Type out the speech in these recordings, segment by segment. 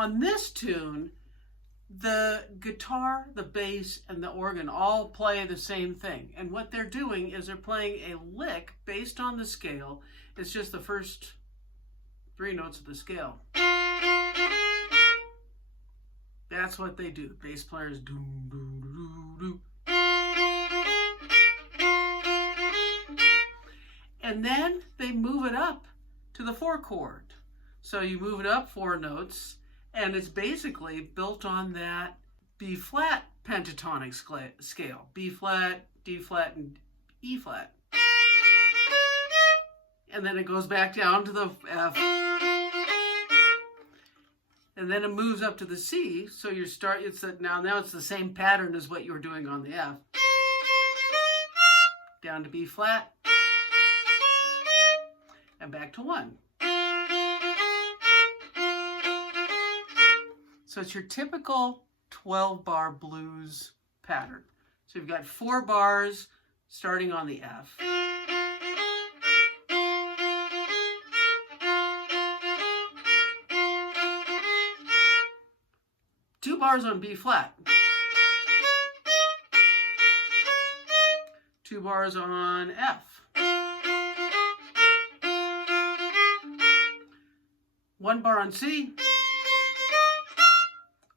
on this tune, the guitar, the bass, and the organ all play the same thing. And what they're doing is they're playing a lick based on the scale. It's just the first 3 notes of the scale. That's what they do. Bass players do, do, do, do. And then they move it up to the 4 chord. So you move it up 4 notes, and it's basically built on that B flat pentatonic scale. B flat, D flat, and E flat. And then it goes back down to the F. And then it moves up to the C. So now it's the same pattern as what you were doing on the F. Down to B flat. And back to 1. So it's your typical 12-bar blues pattern. So you've got 4 bars starting on the F. 2 bars on B flat. 2 bars on F. 1 bar on C.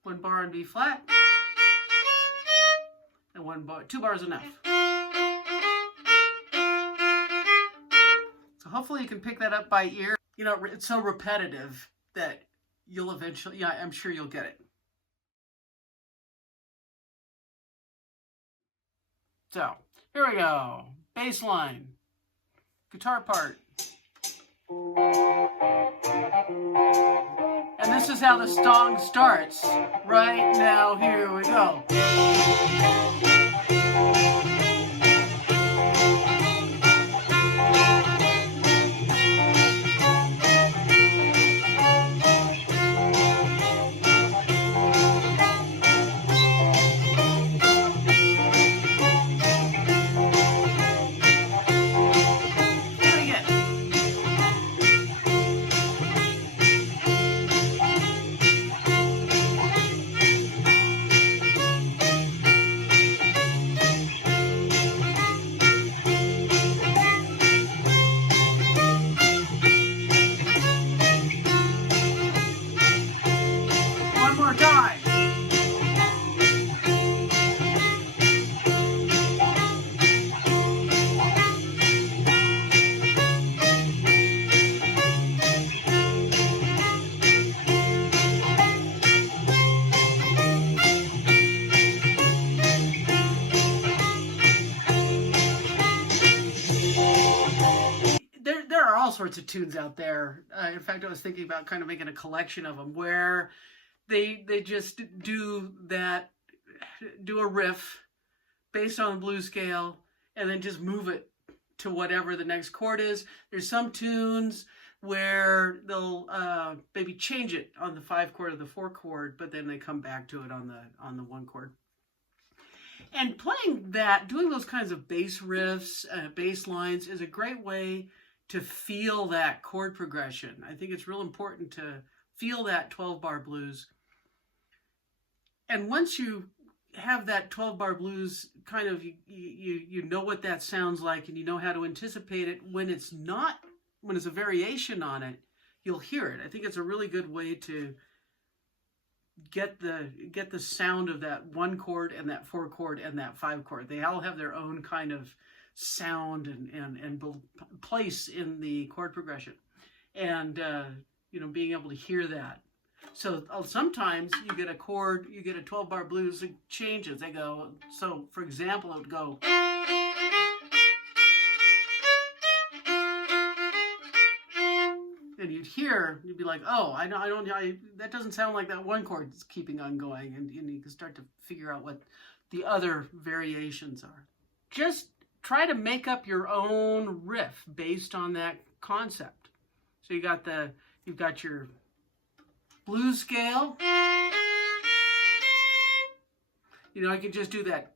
1 bar on B flat. And 2 bars on F. So hopefully you can pick that up by ear. You know, it's so repetitive that you'll eventually, yeah, I'm sure you'll get it. So, here we go. Bass line. Guitar part. And this is how the song starts. Right now, here we go. Sorts of tunes out there. In fact, I was thinking about kind of making a collection of them where they just do a riff based on the blues scale and then just move it to whatever the next chord is. There's some tunes where they'll maybe change it on the 5 chord or the 4 chord, but then they come back to it on the 1 chord. And playing that, doing those kinds of bass riffs, bass lines is a great way to feel that chord progression. I think it's real important to feel that 12-bar blues. And once you have that 12-bar blues, kind of you know what that sounds like, and you know how to anticipate it. When it's a variation on it, you'll hear it. I think it's a really good way to get the sound of that 1 chord and that 4 chord and that 5 chord. They all have their own kind of sound and place in the chord progression, and being able to hear that. So sometimes you get a chord, you get a 12-bar blues, it changes. They go, so for example, it would go, and you'd be like, oh, that doesn't sound like that 1 chord is keeping on going, and you can start to figure out what the other variations are. Just try to make up your own riff based on that concept. So you've got your blues scale. I can just do that.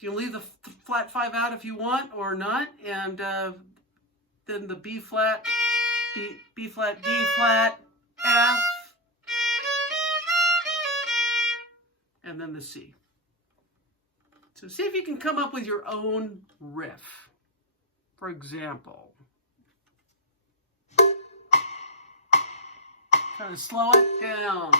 You can leave the flat 5 out if you want or not, and then the B flat B flat, D flat, F, and then the C. So see if you can come up with your own riff. For example, kind of slow it down.